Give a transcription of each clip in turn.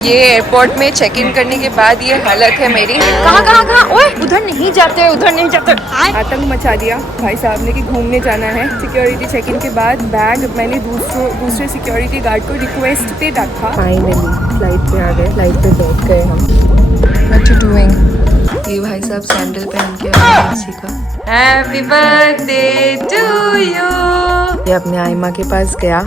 ये एयरपोर्ट में check in करने के बाद ये हालत है मेरी। कहाँ ओए उधर नहीं जाते आतंक मचा दिया भाई साहब ने कि घूमने जाना है। सिक्योरिटी चेक इन के बाद बैग मैंने दूसरे सिक्योरिटी गार्ड को रिक्वेस्ट पे रखा। फाइनली फ्लाइट पे आ गए, फ्लाइट पे बैठ गए हम। What you doing? ये भाई साहब सैंडल पहन के आए का। Happy birthday to you. ये अपने आइमा के पास गया।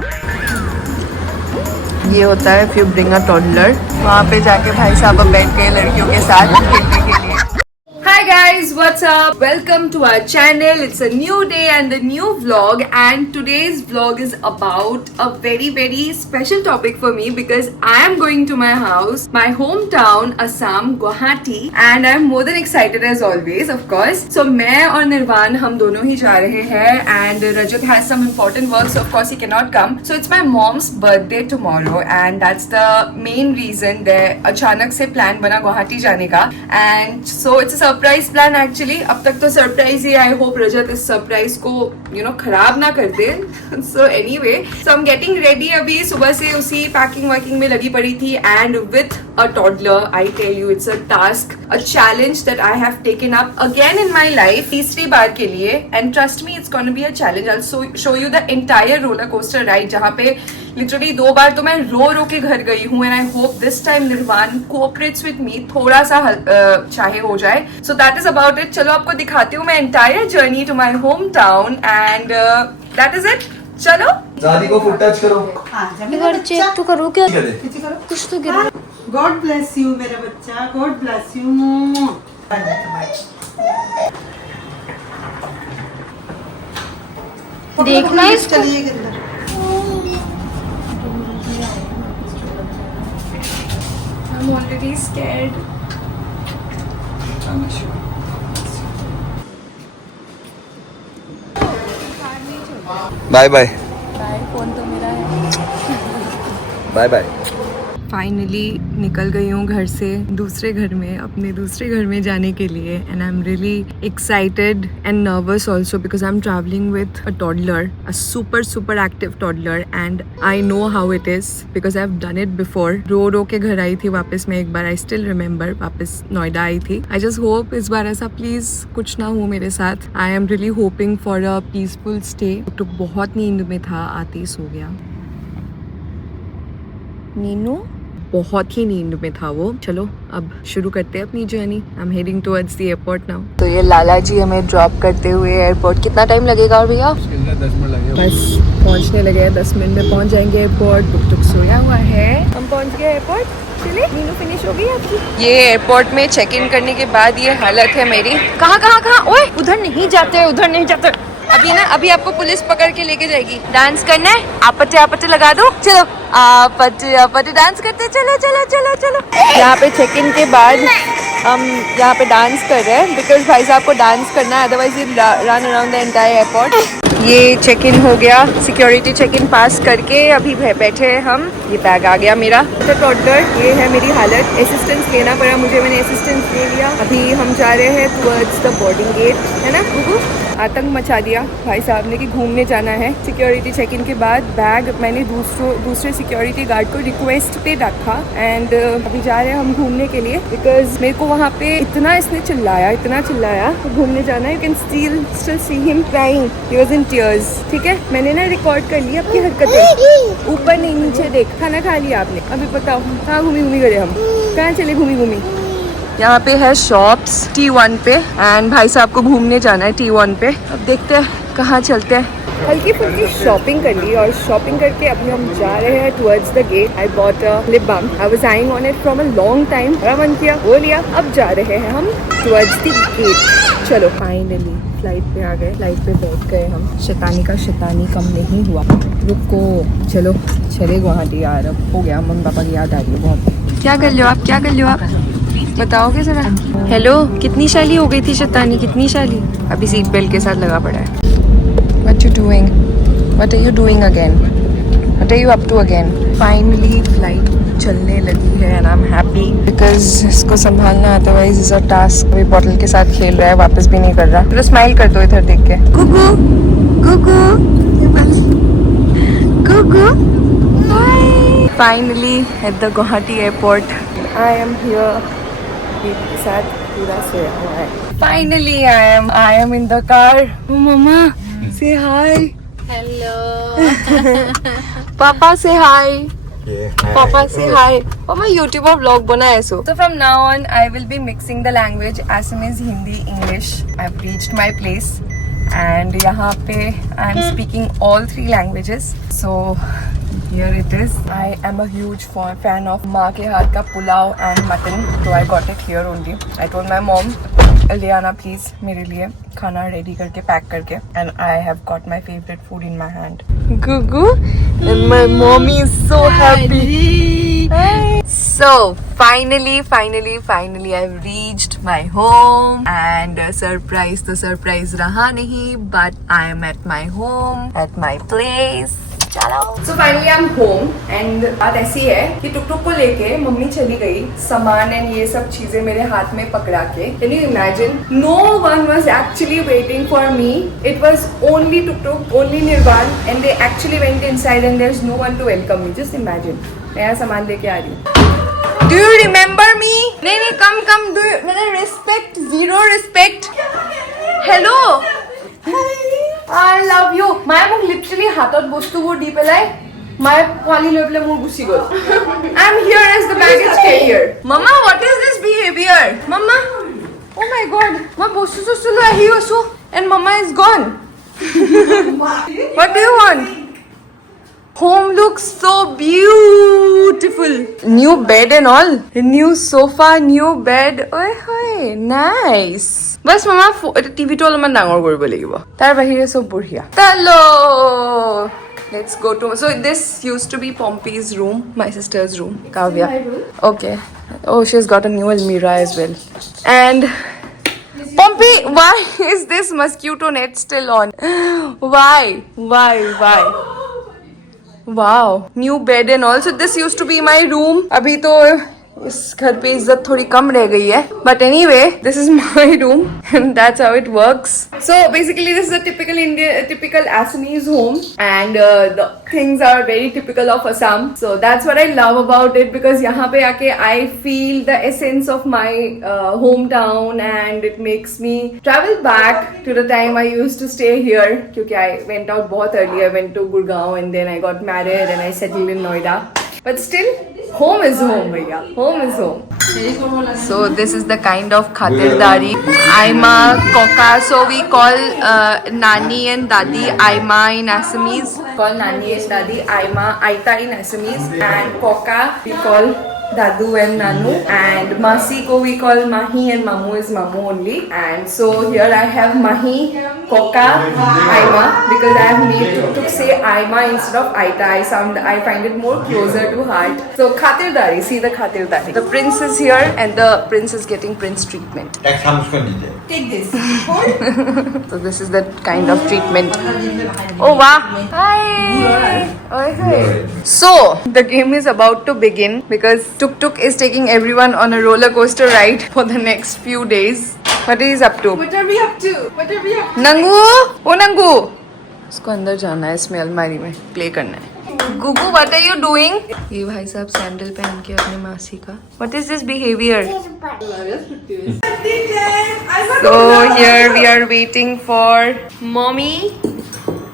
ये होता है if you bring a toddler। वहाँ पे जाके भाई साहब बैठ गए लड़कियों के साथ खेलने के लिए। Hi guys, what's up? Welcome to our channel. It's a new day and a new vlog, and today's vlog is about a very special topic for me because I am going to my house, my hometown, Assam, Guwahati, and I'm more than excited as always, of course. So मैं और निर्वाण हम दोनों ही जा रहे हैं, and Rajat has some important work, so of course he cannot come. So it's my mom's birthday tomorrow, and that's the main reason that अचानक से plan बना गुवाहाटी जाने का, and so it's a surprise plan actually. अब तक तो surprise he. I hope रजत इस surprise को खराब ना कर दे। So anyway, so I am getting ready. अभी सुबह से उसी पैकिंग वर्किंग में लगी पड़ी थी, and with a toddler I tell you it's a task, a challenge that I have taken up again in my life, तीसरी बार के लिए। And trust me, it's gonna be a challenge. I will show you the entire roller coaster ride, जहाँ पे literally 2 बार तो मैं रो के घर गई हूँ। And I hope this time Nirvan cooperates with me, थोड़ा सा चाहे हो जाए। So that is about it. चलो आपको दिखाती हूँ मैं entire journey to my home town, and that is it. चलो दादी को फुट टच करो। एक बार चेक तो करो, क्या कुछ तो गिरा। गॉड ब्लेस यू मेरा बच्चा, गॉड ब्लेस यू। देखना इसको। चलिए अंदर। I'm already scared. Bye bye phone तो मेरा है। Bye bye. फाइनली निकल गई हूँ घर से दूसरे घर में, अपने दूसरे घर में जाने के लिए। And I am really excited and nervous also because I am travelling with a toddler, a super active toddler, and I know how it is because I have done it before. रो के घर आई थी वापस मैं एक बार, I still remember, वापस नोएडा आई थी। I just hope इस बार ऐसा प्लीज कुछ ना हो मेरे साथ। आई am really hoping for a peaceful stay. तो बहुत नींद में था, आते ही सो गया। नीनू बहुत ही नींद में था वो। चलो अब शुरू करते हैं अपनी journey. I am heading towards the airport now. तो ये लाला जी हमें ड्रॉप करते हुए एयरपोर्ट। कितना टाइम लगेगा और भैया? 10 मिनट लगेगा। बस पहुंचने लगे हैं, 10 मिनट में पहुंच जाएंगे एयरपोर्ट। टुक सोया हुआ है, हम पहुंच गए एयरपोर्ट। चले, नीनू फिनिश हो गई आपकी। ये एयरपोर्ट में चेक इन करने के बाद ये हालत है मेरी। कहाँ ओए उधर नहीं जाते। अभी आपको पुलिस पकड़ के लेके जाएगी। डांस करना है, आपटे लगा दो। चलो आपटे डांस करते। चलो। यहाँ पे चेक इन के बाद हम यहाँ पे डांस कर रहे हैं बिकॉज भाई साहब को डांस करना है, अदरवाइज ये run around the entire airport. ये चेक इन हो गया, सिक्योरिटी चेक इन पास करके अभी बैठे हैं हम। ये बैग आ गया मेरा। तो टॉडलर, ये है मेरी हालत। असिस्टेंस लेना पड़ा मुझे, मैंने असिस्टेंस ले लिया। अभी हम जा रहे हैं टुवर्ड्स द बोर्डिंग गेट, है ना गुगू? आतंक मचा दिया भाई साहब ने कि घूमने जाना है। सिक्योरिटी चेक इन के बाद बैग मैंने दूसरे सिक्योरिटी गार्ड को रिक्वेस्ट पे रखा, एंड अभी जा रहे हैं हम घूमने के लिए बिकॉज मेरे को वहाँ पे इतना चिल्लाया तो घूमने जाना है। You can still see him crying, he was in tears. ठीक है, मैंने ना रिकॉर्ड कर लिया आपकी हरकतें। ऊपर नहीं नीचे देख। खाना खा लिया आपने? अभी बताओ कहाँ घूमी गए हम, कहाँ चले घूमी? यहाँ पे है शॉप्स T1 पे, एंड भाई साहब को घूमने जाना है T1 पे। अब देखते हैं कहाँ चलते हैं। हल्की फुल्की शॉपिंग कर ली, और शॉपिंग करके अभी हम जा रहे हैं towards the gate. I bought a lip balm, I was eyeing on it from a long time. बड़ा मन किया, वो लिया। अब जा रहे हैं हम टुवर्ड्स द गेट। चलो फाइनली फ्लाइट पे आ गए, फ्लाइट पे बैठ गए हम। शैतानी का शैतानी कम नहीं हुआ। रुको, चलो चले गुवाहाटी यार। अब हो गया, मम्मी पापा की याद आ रही है बहुत। क्या कर लो आप बताओगे जरा? हेलो, कितनी शाली हो गई थी शैतानी, कितनी शाली? अभी सीट बेल्ट के साथ लगा पड़ा है। What are you doing again? What are you up to again? Finally flight चलने लगी है, and I'm happy because इसको संभालना अदरवाइज इज अ टास्क। अभी बॉटल के साथ खेल रहा है, वापस भी नहीं कर रहा। तो स्माइल कर दो इधर देख के। गुगू हाय। finally at the Guwahati airport. I am here. Baby के साथ पूरा सोया हुआ है. Finally I am in the car. Oh mama, say hi. Hello. Papa say hi. Yeah. Papa say hi. Papa YouTube vlog बनाया so. So from now on I will be mixing the language Assamese, Hindi, English. I've reached my place and यहाँ पे I am speaking all 3 languages. So here it is. I am a huge fan of माँ के हाथ का pulao and mutton. So I got it here only. I told my mom, ले आना please मेरे लिए खाना ready करके पैक करके. And I have got my favorite food in my hand. Gugu and my mommy is so happy. Hi. So finally I've reached my home and surprise रहा नहीं, but I am at my home, at my place. So finally I'm home and बात ऐसी है कि tuktuk को लेके mummy चली गई सामान एंड ये सब चीजें मेरे हाथ में पकड़ा के. Can you imagine? No one was actually waiting for me. It was only Tuktuk, only Nirvan, and they actually went inside and there's no one to welcome me. Just imagine. मैं यहाँ सामान लेके आ रही हूँ. Do you remember me? नहीं come. Do you? मैंने respect, zero respect. Hello. I love you. মায়ে মোক literally হাতত বস্তুবোৰ দি পেলাই মায়ে পোৱালি লৈ পেলাই মোৰ Gucci goal. I'm here as the baggage carrier. Mama, what is this behavior? Mama, oh my god. মই বস্তু লৈ আহি আছো and mama is gone. What do you want? Home looks so beautiful. New bed and all. New sofa, new bed. Oh, nice. बस मामा টিভিটো অলপমান ডাঙৰ কৰিব লাগিব. তাৰ বাহিৰে সব বঢ়িয়া. Hello. Let's go to. So this used to be Pompey's room, my sister's room. Kavya. Okay. Oh, she's got a new Almira as well. And Pompey, why is this mosquito net still on? Why? Wow, new bed and all. So this used to be my room. अभी तो इस घर पे इज्जत थोड़ी कम रह गई है. But anyway, this is my room and that's how it works. So basically this is a typical Assamese home and the things are very typical of Assam. So that's what I love about it because यहाँ पे आके I feel the essence of my hometown and it makes me travel back to the time I used to stay here क्योंकि I went out बहुत early. I went to Gurgaon and then I got married and I settled in Noida. But still, home is home, bhaiya. Home is home. So this is the kind of khatirdari. Aima, Koka. So we call Nani and Dadi Aima in Assamese. Call Nani and Dadi Aima, Aita in Assamese. And Koka we call Dadu and Nanu. And Masi ko we call Mahi and Mamu is Mamu only. And so here I have Mahi, Koka, Aima because I have made Tuk say Aima instead of Aita. I find it more closer to heart. So khatirdari, see the khatirdari. The prince is here and the prince is getting prince treatment. Take this. So this is the kind of treatment. Oh wow! Hi. Okay. So the game is about to begin because Tuk Tuk is taking everyone on a roller coaster ride for the next few days. What is up to? What are we up to? नंगू, ओ नंगू, उसको अंदर जाना है इसमें अलमारी में play करना है. Gugu, what are you doing? ये भाई साहब सैंडल पहन के अपने मासी का. What is this behavior? So here we are waiting for mommy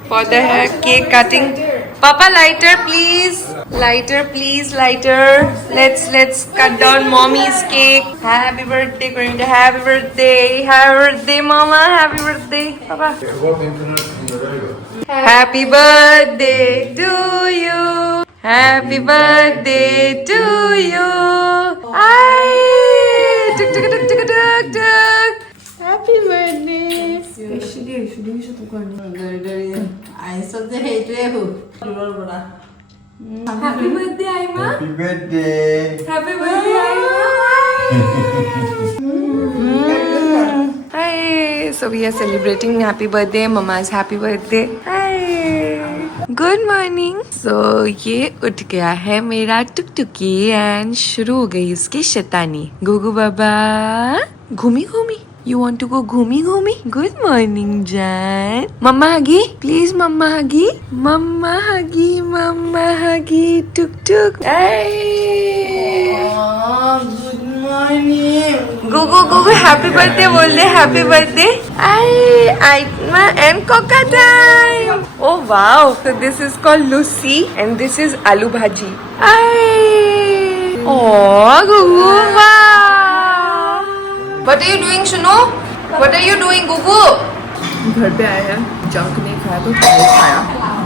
for the cake cutting. Papa, lighter please. Lighter. Let's cut down mommy's cake. Happy birthday, Corinda. Happy birthday, mama. Happy birthday, papa. Happy birthday to you. Happy birthday to you. Ay, tuk. Happy birthday. Happy birthday, Aima. Happy birthday. Happy birthday, Aima. Hi. So we are celebrating happy birthday. Mama's happy birthday. Hi. Good morning. So ये उठ गया है मेरा टुकटुकी and शुरू हो गई उसकी शैतानी. गुगू बाबा घूमी You want to go घूमी घूमी? Good morning, Jan. Mama huggy, please, Mama huggy, Mama huggy, Mama huggy. Tuk tuk. Hey. Good morning. Gugu, happy birthday. बोल दे happy birthday. Hey, Aitma and Coca time. Oh wow. So this is called Lucy and this is aloo bhaji. Hey. Oh, Gugu, wow. What are you doing, Shunu? What are you doing, Gugu? घर पे आए हैं, junk नहीं खाया तो fries खाया.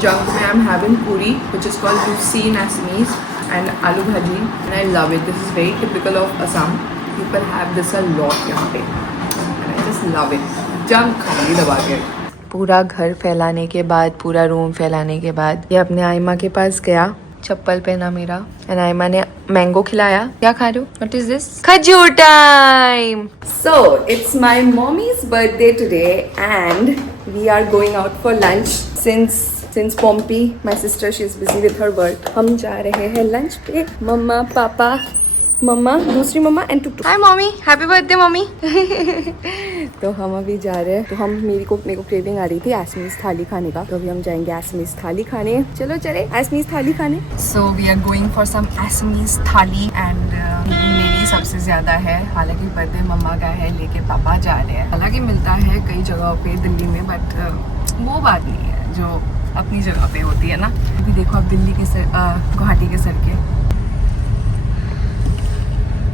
Junk में I am having पूरी which is called Lucy in Assamese and aloo bhaji and I love it. This is very typical of Assam. People have this a lot यहाँ पे and I just love it. Junk खाली दबा के. पूरा घर फैलाने के बाद, पूरा रूम फैलाने के बाद ये अपने आयमा के पास गया, चप्पल पहना मेरा एंड आयमा ने मैंगो खिलाया. क्या खा रहे हो? What is this? खजूर time. So it's my mommy's birthday today and we are going out for lunch. Since Pompey, my sister, she is busy with her work. हम जा रहे हैं लंच पे. मम्मा, पापा, मम्मा, दूसरी मम्मा एंड टुक टुक. Hi mummy, happy birthday mummy. तो हम अभी जा रहे हैं. तो हम मेरे को क्रेविंग आ रही थी एसमीज थाली खाने का, तो अभी हम जाएंगे एसमीज थाली खाने. चलो चले एसमीज थाली खाने. So we are going for some एसमीज थाली एंड मेरी सबसे ज्यादा है. हालांकि बर्थडे मम्मा का है, लेके पापा जा रहे हैं. हालांकि मिलता है कई जगहों पे दिल्ली में, बट वो बात नहीं है जो अपनी जगह पे होती है ना. अभी देखो आप दिल्ली के गुवाहाटी के सड़कें,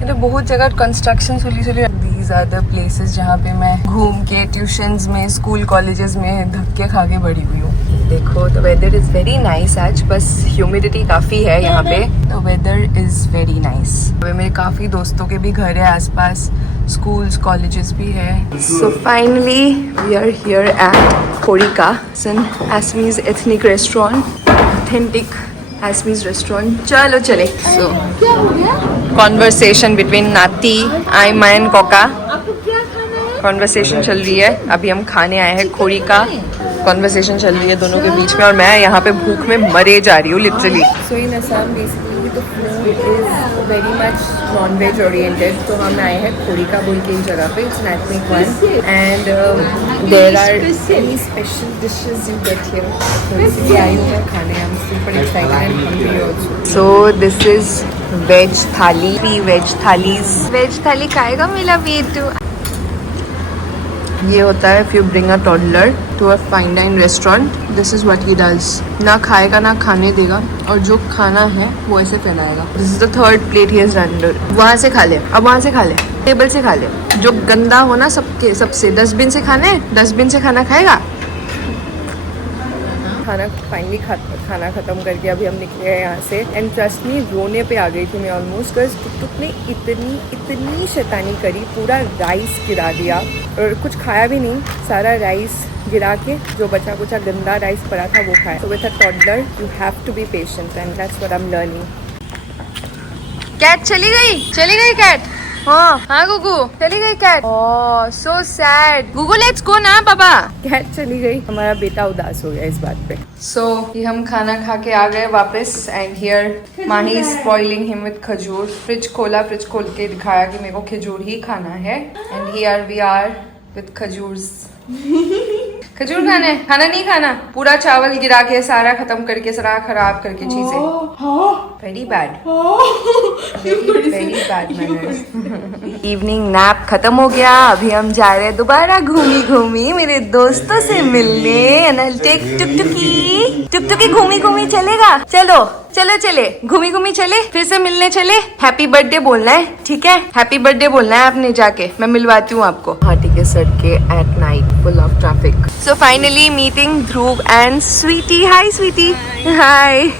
ये तो बहुत जगह कंस्ट्रक्शन सुली. दीज आर द प्लेसेस जहाँ पे मैं घूम के ट्यूशंस में, स्कूल कॉलेजेस में धक्के खा के बड़ी हुई हूँ. देखो तो वेदर इज वेरी नाइस आज, बस ह्यूमिडिटी काफ़ी है यहाँ पे. तो वेदर इज वेरी नाइस. मेरे काफ़ी दोस्तों के भी घर है आसपास, स्कूल्स कॉलेजेस भी है. So finally we are here at Khorika, an Assamese ethnic restaurant, authentic Assamese restaurant. चलो चले. So conversation between Nati, Aima and Coca. Conversation चल रही है. अभी हम खाने आए हैं खोरी का. Conversation चल रही है दोनों के बीच में और मैं यहाँ पे भूख में मरे जा रही हूँ literally. So in Assam basically the food is very much non-veg oriented. तो हम आए हैं खोरी का बोल के एक जगह पे. It's an ethnic one and there are any special dishes you get here. तो इसलिए आई हूँ मैं खाने. I'm super excited and hungry also. So this is veg थाली. 3 veg थालीज. Veg थाली खाएगा मेरा बेटू. ये होता है if you bring a toddler to a fine dine restaurant, this is what he does. ना खाएगा ना खाने देगा और जो खाना है वो ऐसे फैलाएगा. This is the 3rd plate he has done. वहाँ से खा ले, अब वहाँ से खा ले, टेबल से खा ले. जो गंदा हो ना सबके सबसे, डस्टबिन से खाने, डस्टबिन से खाना खाएगा. खाना फाइनली खाना खत्म करके अभी हम निकले हैं यहाँ से. एंड ट्रस्ट मी, रोने पे आ गई थी मैं ऑलमोस्ट, बिकॉज टुक ने इतनी शैतानी करी. पूरा राइस गिरा दिया और कुछ खाया भी नहीं. सारा राइस गिरा के जो बचा कुछ गंदा राइस पड़ा था वो खाया. So with a toddler you have to be patient and that's what I am learning. Cat चली गई कैट. हाँ गुगू चली गई कैट. Oh so sad. गुगू लेट्स गो ना पापा. कैट चली गई. हमारा बेटा उदास हो गया इस बात पे. सो ये हम खाना खा के आ गए वापस and here Mahi is spoiling him with खजूर. फ्रिज खोल के दिखाया कि मेरे को खजूर ही खाना है and here we are with खजूर्स. खजूर खाना नहीं खाना. पूरा चावल गिरा के सारा खत्म करके सारा खराब करके चीजें. Very bad manners. Evening nap खत्म हो गया. अभी हम जा रहे हैं दोबारा घूमी मेरे दोस्तों से मिलने. टुकटुकी घूमी चलेगा. चलो चले घूमी चले, फिर से मिलने चले. हैप्पी बर्थडे बोलना है, ठीक है? हैप्पी बर्थडे बोलना है आपने जाके. मैं मिलवाती हूँ आपको. गुवाहाटी के सड़के at night full of traffic. So finally meeting Dhruv and Sweety. Hi Sweety. Hi.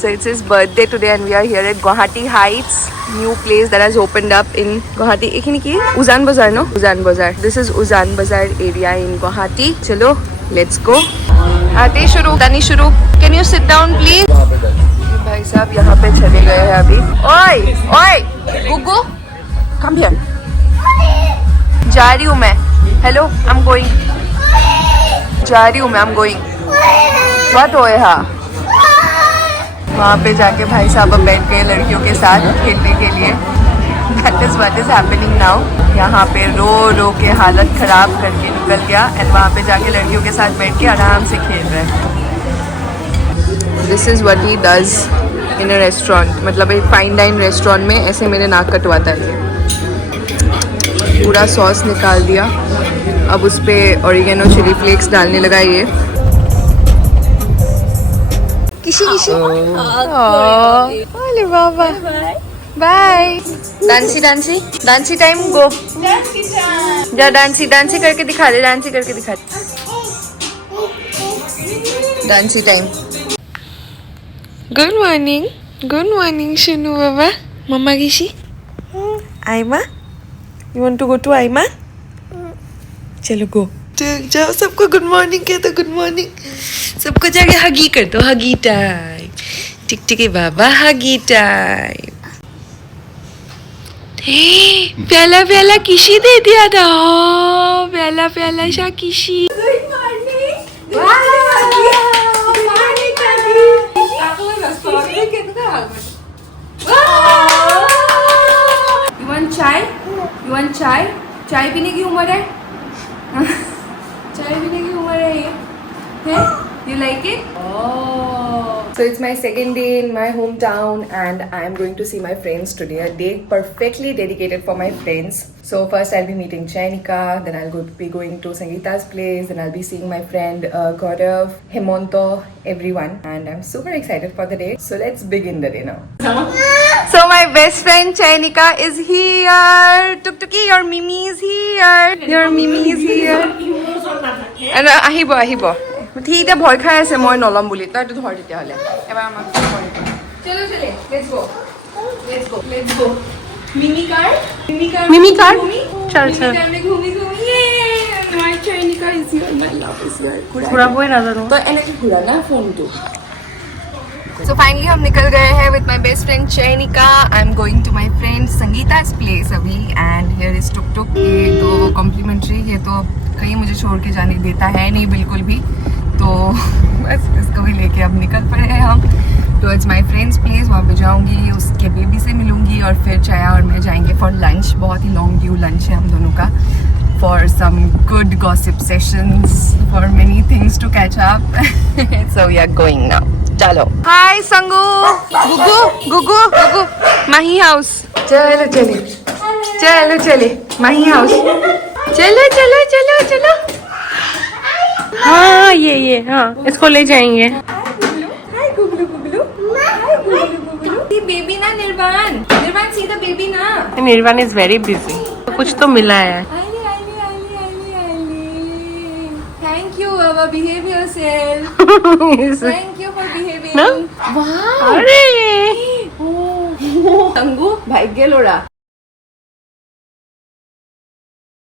So it's his birthday today and we are here at Guwahati Heights, new place that has opened up in Guwahati. एक की Uzan Bazaar, no? Uzan Bazaar. This is Uzan Bazaar area in Guwahati. चलो let's go. आते शुरू. Can you sit down please? भाई साहब यहाँ पे चले गए हैं अभी. ओए गुगू come here. जा रही हूँ मैं. Hello, I'm going. जा रही हूँ मैं. I'm going. What होए हा? वहाँ पे जाके भाई साहब अब बैठ गए लड़कियों के साथ खेलने के लिए. This what is happening now. यहाँ पे रो रो के हालत खराब करके निकल गया एंड वहाँ पे जाके लड़कियों के साथ बैठ के आराम से खेल रहा है। This is what he does in a restaurant, मतलब एक फाइन डाइन रेस्टोरेंट में ऐसे मेरे नाक कटवाता है। पूरा सॉस निकाल दिया, अब उस पर ऑरिगेनो चिली फ्लेक्स डालने लगा ये। किसी ओले बाबा बाय। डांसी डांसी डांसी टाइम गो जा, डांसी डांसी करके दिखा दे, डांसी करके दिखा दे, डांसी टाइम। गुड मॉर्निंग शनु बाबा। मम्मा किसी आयमा, you want to go to आयमा? चलो गो जाओ, सबको गुड मॉर्निंग कह दो, गुड मॉर्निंग। सबको जाके हगी कर दो, हगी टाइम। टिक टिक बाबा हगी टाइम। प्याला प्याला किशी दे दिया था, प्याला प्याला सा किशी। You want चाय? चाय पीने की उम्र है? चाय पीने की उम्र है ये? You like it? Oh. So it's my second day in my hometown and I'm going to see my friends today. A day perfectly dedicated for my friends. So first I'll be meeting Chainika, then I'll be going to Sangeeta's place, then I'll be seeing my friend Gaurav, Hemonto, everyone. And I'm super excited for the day. So let's begin the day now. So my best friend Chainika is here. Tuktuki, your Mimi is here. Your Mimi is here. And ahibo, ahibo. ঠিক এতিয়া ভয় খাই আছে মই নলম বুলি, তই এইটো ধৰ তেতিয়াহ'লে এবাৰ আমাক চলো চলে let's go let's go let's go. মিমি কাৰ চল চল আমি ঘুমি ঘুমি my Chainika is here, my love is here. ঘুরাবই না জানো তো এনেকে ঘুরা না ফোনটো। So finally हम निकल गए हैं with my best friend Chainika. I'm going to my friend Sangeeta's place अभी and here is Tuk Tuk। ये तो complimentary, ये तो कहीं मुझे छोड़ के जाने देता है नहीं बिल्कुल भी, तो बस इसको भी लेके अब निकल पड़े हैं हम टुवर्ड्स माय फ्रेंड्स प्लेस। वहाँ पे जाऊँगी, उसके बेबी से मिलूँगी और फिर चाया और मैं जाएंगे फॉर लंच। बहुत ही लॉन्ग ड्यू लंच है हम दोनों का, for some good gossip sessions, for many things to catch up. So we are going now. चलो हाय संगू, गुगू गुगू गुगू, माही हाउस। चलो चले चलो चले माही हाउस, चलो चलो चलो चलो। हाँ ये हाँ इसको ले जाएंगे। हाय गुगलू गुगलू, हाय गुगलू गुगलू। ये बेबी ना निर्वाण, निर्वाण सी द बेबी ना। निर्वाण इज वेरी बिजी, कुछ तो मिला है। आली आली आली आली आली। Thank you Baba, behave yourself. Thank you for behaving. वाह अरे संगू भाग्य लोड़ा